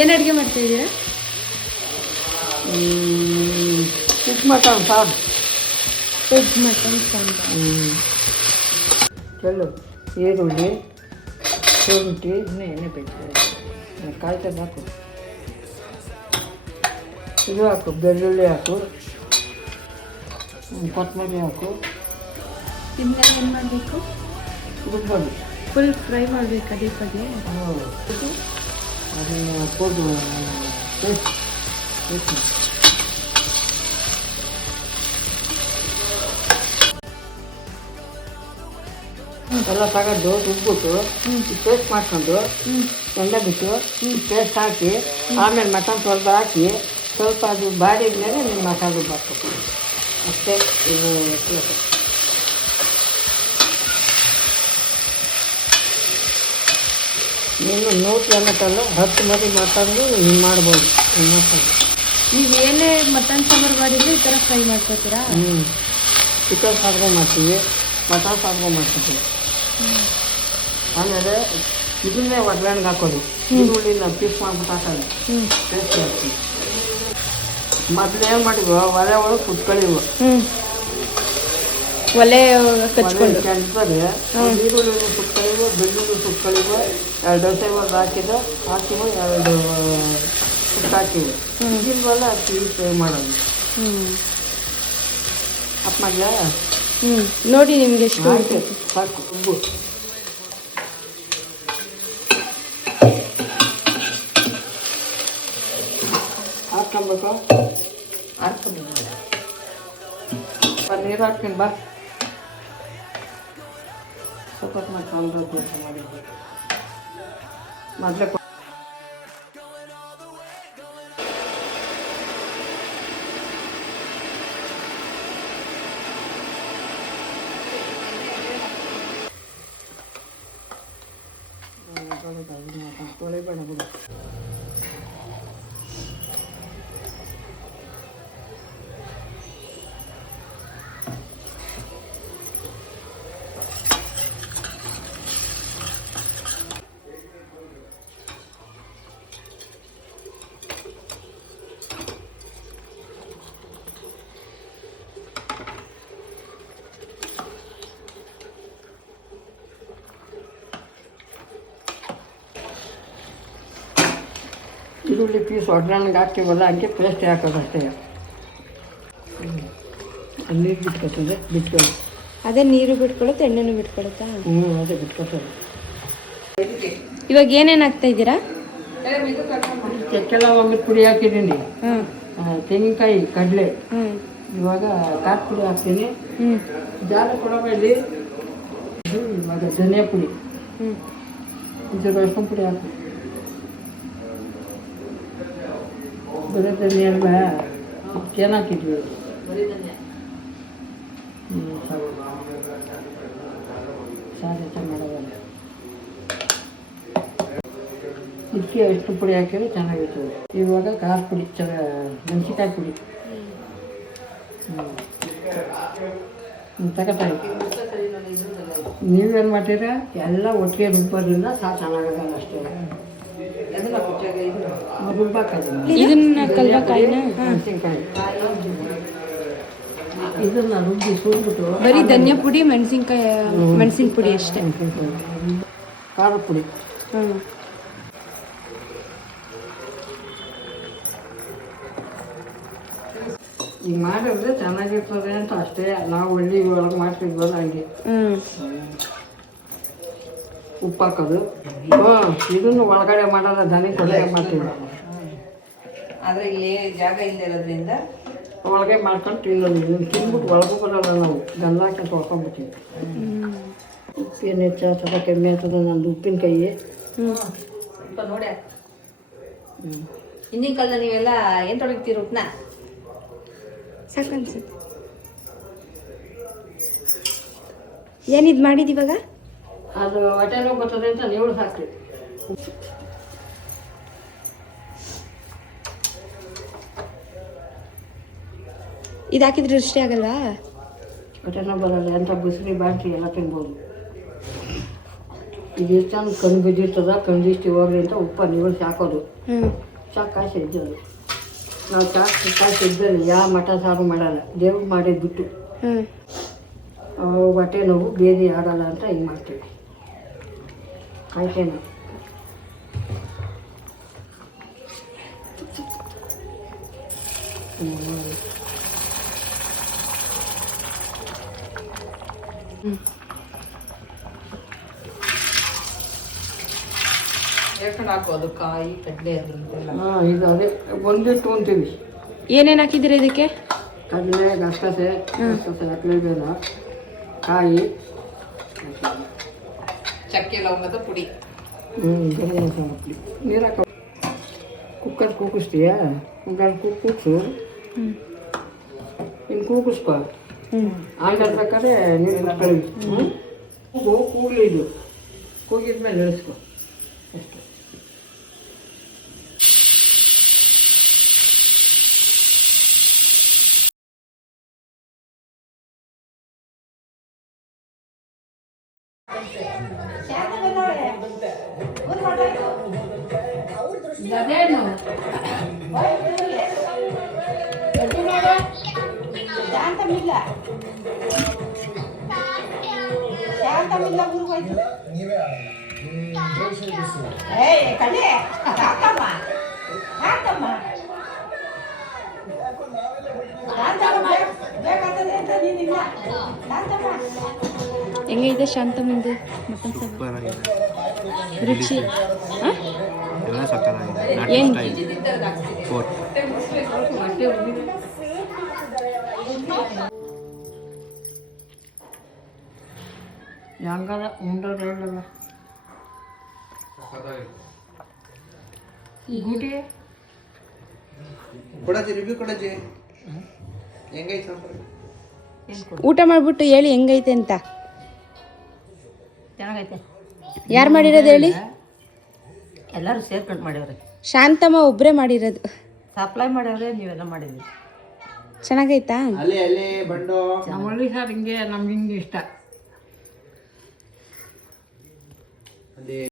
ಏನು ಅಡುಗೆ ಮಾಡ್ತಾಯಿದ್ದೀರಾ? ಫಿಶ್ ಮಟನ್ ಸಾರು. ಫಿಶ್ ಮಟನ್ ಸಾಂಬಾರು. ಚೆಲ್ಲು ಈರುಳ್ಳಿ, ಶುಂಠಿ, ಎಣ್ಣೆ ಬೇಕು, ಕಾಯ್ತದೆ ಹಾಕು, ಇದು ಹಾಕು, ಬೆಳ್ಳುಳ್ಳಿ ಹಾಕು, ಕೊತ್ತಂಬರಿ ಹಾಕು. ಇದನ್ನೆಲ್ಲ ಏನು ಮಾಡಬೇಕು? ರುಬ್ಬೋದು, ಫುಲ್ ಫ್ರೈ ಮಾಡಬೇಕು ಅದೇ ಪದೇ. ಅದನ್ನು ಕೊಡು ಪೇಸ್ಟ್ ಎಲ್ಲ ತಗೊಂಡು ರುಬ್ಬಿಟ್ಟು ಪೇಸ್ಟ್ ಮಾಡ್ಕೊಂಡು ಎಣ್ಣೆ ಬಿಟ್ಟು ಪೇಸ್ಟ್ ಹಾಕಿ ಆಮೇಲೆ ಮಟನ್ ತೊಳೆದು ಹಾಕಿ ಸ್ವಲ್ಪ ಅದು ಬಾಡಿದ ಮೇಲೆ ನೀವು ಮಸಾಲೆ ರುಬ್ಬಾಕ್ಬೇಕು ಅಷ್ಟೇ. ಇದು ನೀನು 100 ಜನಕ್ಕಲ್ಲ 10 ಮಂದಿ ಮಟನ್ದು ಹಿಂಗೆ ಮಾಡ್ಬೋದು. ನೀವು ಏನೇ ಮಟನ್ ಸಾಂಬಾರು ಮಾಡಿದ್ರೆ ಈ ಥರ ಫ್ರೈ ಮಾಡ್ಕೊತೀರಾ? ಚಿಕನ್ ಸಾಂಬಾರು ಮಾಡ್ತೀವಿ, ಮಟನ್ ಸಾಂಬಾರು ಮಾಡ್ತೀವಿ. ಆಮೇಲೆ ಇದನ್ನೇ ಒಗ್ಗರಣೆಗೆ ಹಾಕೋದು, ಈರುಳ್ಳಿನ ಪೀಸ್ ಮಾಡ್ಬಿಟ್ಟು ಹಾಕೋದು, ಟೇಸ್ಟ್ ಹಾಕ್ತೀವಿ. ಮೊದಲು ಏನು ಮಾಡಿದ್ವು, ಒಲೆ ಒಳಗೆ ಕುತ್ಕೊಳ್ಳಿವು, ಒಲೆ ಕಚ್ಕೊಂಡು ಕೆಂಪದೆ ಈರುಳ್ಳಿ ಸುಟ್ಕೊಳ್ಳಿವು, ಬೆಳ್ಳುಳ್ಳಿ ಸುಟ್ಕೊಳ್ಳಿವು, 2 ದೋಸೆ ಒಂದು ಹಾಕಿದ್ದು ಹಾಕಿವು, 2 ಸುಟ್ಟು ಹಾಕಿವು. ಇಲ್ವಲ್ಲ ಅಕ್ಕಿ ಫ್ರೈ ಮಾಡೋದು ಅಪ್ಪ ಮಾಡಲ. ನೋಡಿ ನಿಮ್ಗೆ ಎಷ್ಟು ಸಾಕು. ಉಬ್ಬು ಹಾಕ್ಕೊಬೇಕು. ನೀರು ಹಾಕ್ತೀನಿ ಬಾ, ಸ್ವಲ್ಪ ಮಾಡ್ಕೊಂಡು ಮಾಡಿದ್ವಿ ಮೊದಲೇ. ತೊಳೆಬೇಡ ಬಿಡು. ಈರುಳ್ಳಿ ಪೀಸ್ ಒಗ್ಗರಣೆಗೆ ಹಾಕ್ತೀವಲ್ಲ ಹಂಗೆ ಪೇಸ್ಟ್ ಹಾಕೋದು ಅಷ್ಟೇ. ನೀರು ಬಿಟ್ಕೊತದೆ, ಬಿಟ್ಕೊಳ್ಳಿ. ಅದೇ ನೀರು ಬಿಟ್ಕೊಳುತ್ತೆ, ಎಣ್ಣೆನೂ ಬಿಟ್ಕೊಳುತ್ತಾ? ಅದೇ ಬಿಟ್ಕೊತದೆ. ಇವಾಗ ಏನೇನು ಹಾಕ್ತಾ ಇದ್ದೀರಾ? ಚಕ್ಕೆಲ್ಲ ಒಮ್ಮೆ ಪುಡಿ ಹಾಕಿದ್ದೀನಿ, ತೆಂಗಿನಕಾಯಿ, ಕಡಲೆ. ಇವಾಗ ಖಾರ ಪುಡಿ ಹಾಕ್ತೀನಿ, ಜಾರ ಕೊಡಬೇಡಿ. ಇವಾಗ ಧನಿಯಾ ಪುಡಿ, ಇದು ರಸಂ ಪುಡಿ ಹಾಕಿ. ಬರೀ ಧನಿಯಾ ಅಲ್ವಾ, ಚೆನ್ನಾಗಿದ್ವಿ. ಸಾರಿ ಮಾಡೋದಲ್ಲ, ಇದಕ್ಕೆ ಎಷ್ಟು ಪುಡಿ ಹಾಕಿದ್ರೆ ಚೆನ್ನಾಗಿರ್ತದೆ. ಇವಾಗ ಖಾರ ಪುಡಿ, ಮೆಣಸಿನ್ಕಾಯಿ ಪುಡಿ ತಗೋತಾಯಿ. ನೀವೇನು ಮಾಡ್ತೀರಾ, ಎಲ್ಲ ಒಟ್ಟಿಗೆ ರುಬ್ಬೋದ್ರಿಂದ ಚೆನ್ನಾಗಲ್ಲ ಅಷ್ಟೇ. ಇದನ್ನ ಕಲ್ವಕಾಯಿನ ಮೆಣಸಿನ್ಕಾಯಿ ಇದನ್ನ ರುಬ್ಬಿ ಸುರಿದ್ಬಿಟ್ಟು ಬರೀ ಧನಿಯಾ ಪುಡಿ, ಮೆಣಸಿನ ಪುಡಿ ಅಷ್ಟೇ. ಖಾರ ಪುಡಿ ಈಗ ಮಾಡಿದ್ರೆ ಚೆನ್ನಾಗಿರ್ತದೆ ಅಂತ ಅಷ್ಟೇ. ನಾವು ಹಳ್ಳಿ ಒಳಗೆ ಮಾಡ್ತಿದ್ವಲ್ಲ ಹಂಗೆ. ಉಪ್ಪು ಹಾಕೋದು. ಇದನ್ನು ಒಳಗಡೆ ಮಾಡಲ್ಲ, ದನಿ ಕೊಡಗೆ ಮಾಡ್ತೀವಿ. ಆದರೆ ಜಾಗ ಇಲ್ಲದಿರೋದ್ರಿಂದ ಒಳಗೆ ಮಾಡ್ಕೊಂಡು ತಿನ್ನೋದು. ಇದನ್ನು ತಿಂದ್ಬಿಟ್ಟು ಒಳಗೂ ಬರೋಲ್ಲ, ನಾವು ಗಂಧ ಹಾಕಿ ತೊಳ್ಕೊಂಡ್ಬಿಡ್ತೀವಿ. ಉಪ್ಪಿನ ಹೆಚ್ಚ ಸ್ವಲ್ಪ ಕಮ್ಮಿ ಆಗ್ತದೆ ನಂದು ಉಪ್ಪಿನಕಾಯಿ. ಸ್ವಲ್ಪ ನೋಡಿ. ಹಿಂದಿನ ಕಾಲದ ನೀವೆಲ್ಲ ಏನು ತೊಡಗ್ತೀರಿ ಉಪ್ಪನ್ನ? ಸಾಕನ್ಸುತ್ತೆ. ಏನಿದು ಮಾಡಿದ್ದೀವಾಗ? ಅದು ಹೊಟ್ಟೆ ನೋವು ಬರ್ತದೆ ಅಂತ ನೀವು ಸಾಕ್ರಿ. ಇದು ಹಾಕಿದ್ರೆ ಅಷ್ಟೇ ಆಗಲ್ವಾ? ಹೊಟ್ಟೆ ನೋವು ಬರಲ್ಲ ಅಂತ ಬಿಸಿಲಿ ಬಾಕಿ ಎಲ್ಲ ತಿನ್ಬೋದು. ಈಗ ಎಷ್ಟು ಚಂದ ಕಣ್ಣು ಬಿದ್ದಿರ್ತದ ಕಣ್ಣು ದಿಷ್ಟಿ ಹೋಗ್ಲಿ ಅಂತ ಉಪ್ಪ ನೀವು ಹಾಕೋದು ಹ್ಞೂ ಚಾ ಕಾಸು ಇದ್ದದು ನಾವು ಚಾ ಕಾಸು ಇದ್ದಲ್ಲಿ ಯಾವ ಮಠ ಸಾರು ಮಾಡಲ್ಲ ದೇವ್ರು ಮಾಡಿದ್ ಬಿಟ್ಟು ಹ್ಞೂ ಹೊಟ್ಟೆ ನೋವು ಬೇದಿ ಆಗಲ್ಲ ಅಂತ ಹಿಂಗೆ ಮಾಡ್ತೀವಿ ಆಯ್ತೇನು ಹೇಳ್ಕೊಂಡು ಹಾಕೋದು ಕಾಯಿ ಕಡಲೆ ಅದ್ರಂತೆಲ್ಲ. ಹಾಂ ಇದು ಅದೇ ಒಂದಿಟ್ಟು ಅಂತೀವಿ ಏನೇನು ಹಾಕಿದ್ದೀರಿ ಇದಕ್ಕೆ? ಕಡಲೆ ಗಸಗಸೆ ಹಾಕಲೇಬೇಡ ಕಾಯಿ ಚಕ್ಕೆ ಲವಂಗದ ಪುಡಿ. ಹಾಕಿ ನೀರು ಹಾಕೋ ಕುಕ್ಕರ್ ಕೂಗಿಸ್ತೀಯ ಕುಕ್ಕರ್ ಕೂಗಿಸು ಇನ್ನು ಕೂಗಿಸ್ಕೊ ಆಗಿರ್ಬೇಕಾದ್ರೆ ನೀರು ಕಳಿವಿ ಕೂಗಲಿ ಇದು ಕೂಗಿದ್ಮೇಲೆ ಇಳಿಸ್ಕೊ ಅಷ್ಟೇ. ಅದೇನು ಹೆಂಗೈತೆ ಶಾಂತಮ್ಮಂದು ಮಟನ್ ಸಾರು ರುಚಿ? ಎಲ್ಲ ಸಕ್ಕತ್ತಾಗಿದೆ. ಏನು ಫೋರ್ಟ್ ಹೆಂಗದ ಉಂಡಲ್ಲ ಗೂಟಿ ಕೊಡಜಿ ರಿವ್ಯೂ ಕೊಡಜಿ ಹೆಂಗೈತೆ ಊಟ ಮಾಡ್ಬಿಟ್ಟು ಹೇಳಿ ಹೆಂಗೈತೆ ಅಂತ. ಚೆನ್ನಾಗೈತೆ. ಯಾರು ಮಾಡಿರೋದು ಹೇಳಿ? ಎಲ್ಲರೂ ಸೇರ್ಕೊಂಡು ಮಾಡ್ಯವ್ರೆ. ಶಾಂತಮ್ಮ ಒಬ್ಬರೇ ಮಾಡಿರೋದು. ಸಪ್ಲೈ ಮಾಡ್ಯವ್ರೆ ನೀವೆಲ್ಲ ಮಾಡಿದ್ವಿ. ಚೆನ್ನಾಗೈತಾ? ಅಲ್ಲಿ ಬಂಡು ನಮ್ಮ ಹಳ್ಳಿ ಸಾರು ಹಿಂಗೆ ನಮ್ಗೆ ಹಿಂಗೆ ಇಷ್ಟ. ಅಲ್ಲಿ